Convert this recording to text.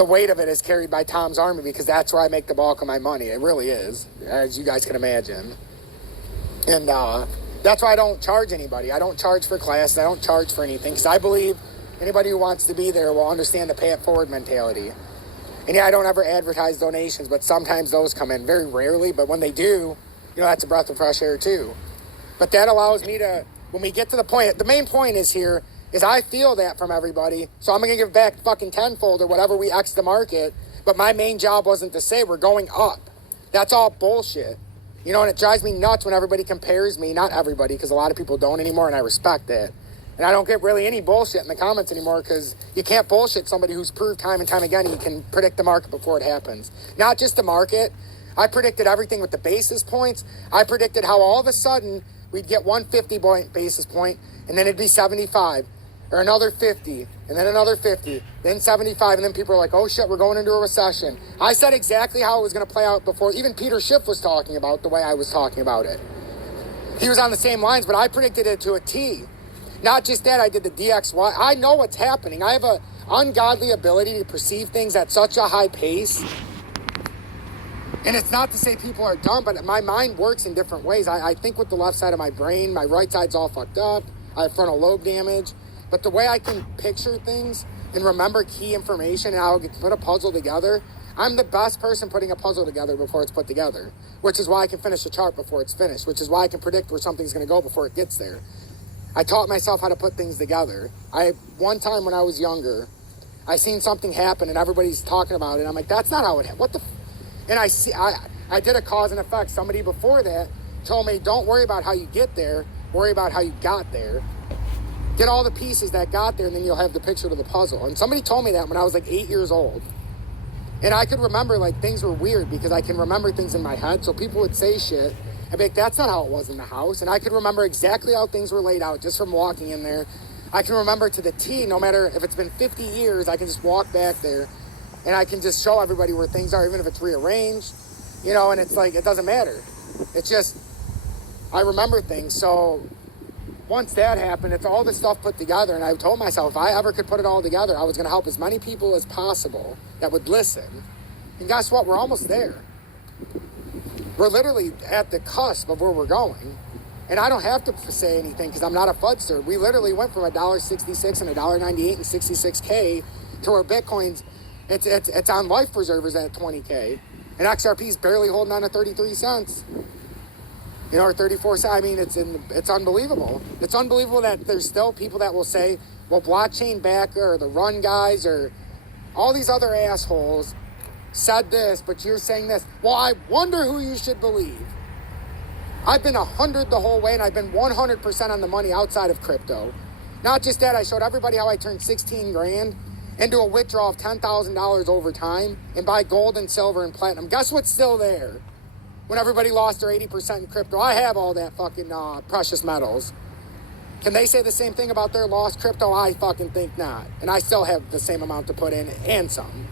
the weight of it is carried by Tom's Army because that's where I make the bulk of my money. It really is, as you guys can imagine. And that's why I don't charge anybody. I don't charge for classes. I don't charge for anything because I believe anybody who wants to be there will understand the pay it forward mentality. And yeah, I don't ever advertise donations, but sometimes those come in. Very rarely, but when they do, you know, that's a breath of fresh air too. But that allows me to, when we get to the point, the main point is here, is I feel that from everybody, so I'm going to give back fucking tenfold or whatever we X the market, but my main job wasn't to say we're going up. That's all bullshit. You know, and it drives me nuts when everybody compares me, not everybody, because a lot of people don't anymore, and I respect that. And I don't get really any bullshit in the comments anymore because you can't bullshit somebody who's proved time and time again you can predict the market before it happens. Not just the market. I predicted everything with the basis points. I predicted how all of a sudden we'd get 150 basis point, and then it'd be 75. Or another 50, and then another 50, then 75, and then people are like, oh shit, we're going into a recession. I said exactly how it was going to play out before. Even Peter Schiff was talking about the way I was talking about it. He was on the same lines, but I predicted it to a T. Not just that, I did the DXY. I know what's happening. I have an ungodly ability to perceive things at such a high pace. And it's not to say people are dumb, but my mind works in different ways. I think with the left side of my brain. My right side's all fucked up. I have frontal lobe damage. But the way I can picture things and remember key information and how I can put a puzzle together, I'm the best person putting a puzzle together before it's put together, which is why I can finish a chart before it's finished, which is why I can predict where something's going to go before it gets there. I taught myself how to put things together. One time when I was younger, I seen something happen and everybody's talking about it. I'm like, that's not how it happened. What the And I did a cause and effect. Somebody before that told me, don't worry about how you get there, worry about how you got there. Get all the pieces that got there, and then you'll have the picture to the puzzle. And somebody told me that when I was like 8 years old. And I could remember, like, things were weird because I can remember things in my head. So people would say shit. I'd be like, that's not how it was in the house. And I could remember exactly how things were laid out just from walking in there. I can remember to the T, no matter if it's been 50 years, I can just walk back there. And I can just show everybody where things are, even if it's rearranged. You know, and it's like, it doesn't matter. It's just, I remember things. So once that happened, it's all this stuff put together, and I told myself if I ever could put it all together, I was going to help as many people as possible that would listen. And guess what? We're almost there. We're literally at the cusp of where we're going. And I don't have to say anything because I'm not a fudster. We literally went from $1.66 and $1.98 and 66K to where Bitcoin's, it's on life preservers at 20K. And XRP's barely holding on to 33 cents. You know, or 34 cents. I mean, it's unbelievable. It's unbelievable that there's still people that will say, well, blockchain backer or the run guys or all these other assholes said this, but you're saying this. Well, I wonder who you should believe. I've been 100 the whole way, and I've been 100% on the money outside of crypto. Not just that, I showed everybody how I turned 16 grand into a withdrawal of $10,000 over time and buy gold and silver and platinum. Guess what's still there? When everybody lost their 80% in crypto, I have all that fucking precious metals. Can they say the same thing about their lost crypto? I fucking think not. And I still have the same amount to put in and some.